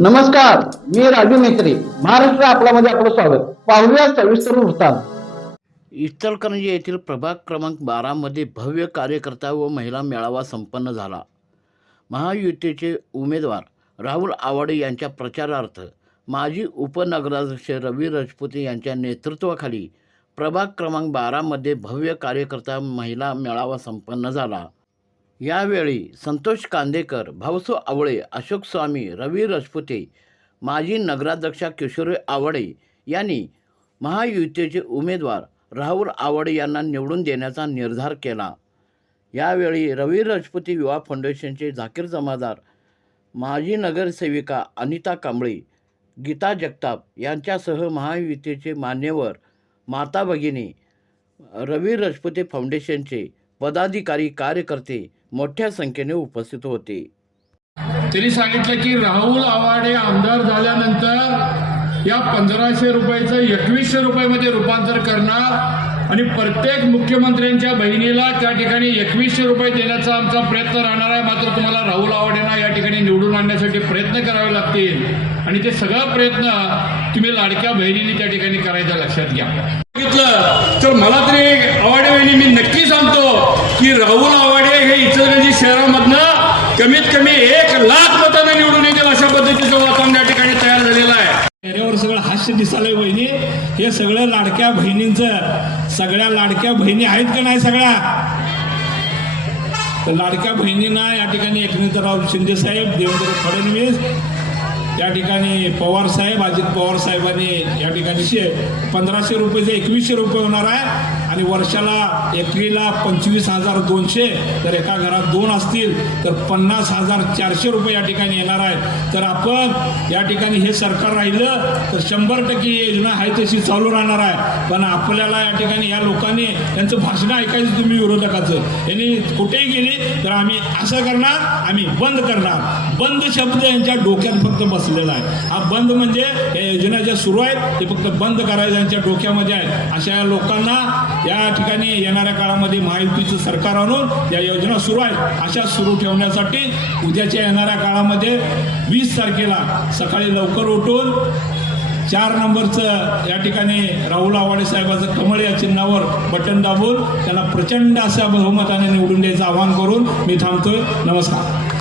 नमस्कार मी राजू मेत्री महाराष्ट्र आपल्यामध्ये आपलं स्वागत. पाहूया सविस्तर वृत्तांत. इचलकरंजी येथील प्रभाग क्रमांक बारामध्ये भव्य कार्यकर्ता व महिला मेळावा संपन्न झाला. महायुतीचे उमेदवार राहुल आवाडे यांच्या प्रचारार्थ माजी उपनगराध्यक्ष रवी राजपुते यांच्या नेतृत्वाखाली प्रभाग क्रमांक बारामध्ये भव्य कार्यकर्ता महिला मेळावा संपन्न झाला. यावेळी संतोष कांदेकर भावसो आवळे अशोक स्वामी रवी रजपुते माजी नगराध्यक्षा किशोरी आवडे यांनी महायुतीचे उमेदवार राहुल आवडे यांना निवडून देण्याचा निर्धार केला. यावेळी रवी राजपुती युवा फाउंडेशनचे झाकीर जमादार माजी नगरसेविका अनिता कांबळे गीता जगताप यांच्यासह महायुतीचे मान्यवर माता भगिनी रवी राजपुते फाउंडेशनचे पदाधिकारी कार्यकर्ते मोठ्या संख्येने उपस्थित होते. त्यांनी सांगितलं की राहुल आवाडे आमदार झाल्यानंतर या पंधराशे रुपयाचं एकवीसशे रुपयामध्ये रूपांतर करणार आणि प्रत्येक मुख्यमंत्र्यांच्या बहिणीला त्या ठिकाणी एकवीसशे रुपये देण्याचा आमचा प्रयत्न राहणार आहे. मात्र तुम्हाला राहुल आवाडेंना या ठिकाणी निवडून आणण्यासाठी प्रयत्न करावे लागतील. आणि ते सगळा प्रयत्न तुम्ही लाडक्या बहिणीने त्या ठिकाणी करायचा लक्षात घ्या. तर मला तरी आवाडे बहिणी मी नक्की सांगतो. की राहुल आवाडे हे इचलकरंजी शहरामधनं कमीत कमी एक लाख मतांना निवडून येतील अशा पद्धतीचं वातावरण या ठिकाणी तयार झालेलं आहे. चेहऱ्यावर सगळं हास्य दिसायला बहिणी. हे सगळं लाडक्या बहिणींचं सगळ्या लाडक्या बहिणी आहेत का नाही सगळ्या? तर लाडक्या बहिणींना या ठिकाणी एकनाथराव शिंदे साहेब देवेंद्र फडणवीस या ठिकाणी पवार साहेब अजित पवार साहेबांनी या ठिकाणी शे पंधराशे रुपयेचे एकवीसशे रुपये होणार आहे. आणि वर्षाला एकरीला पंचवीस हजार दोनशे तर एका घरात दोन असतील तर पन्नास हजार चारशे रुपये या ठिकाणी येणार आहे तर आपण या ठिकाणी हे सरकार राहिलं तर शंभर टक्के योजना आहे तशी चालू राहणार आहे. पण आपल्याला या ठिकाणी या लोकांनी त्यांचं भाषण ऐकायचं तुम्ही विरोधकाचं. यांनी कुठेही गेली तर आम्ही असं करणार आम्ही बंद करणार. बंद शब्द यांच्या डोक्यात फक्त बसलेला आहे. हा बंद म्हणजे या योजना ज्या सुरू आहेत ते फक्त बंद करायचं यांच्या डोक्यामध्ये आहे. अशा या लोकांना या ठिकाणी येणाऱ्या काळामध्ये महायुतीचं सरकार आणून या योजना सुरू आहेत अशा सुरू ठेवण्यासाठी उद्याच्या येणाऱ्या काळामध्ये वीस तारखेला सकाळी लवकर उठून चार नंबरचं या ठिकाणी राहुल आवाडे साहेबाचं कमळ या चिन्हावर बटन दाबून त्यांना प्रचंड अशा बहुमताने निवडून द्यायचं आवाहन करून मी थांबतोय. नमस्कार.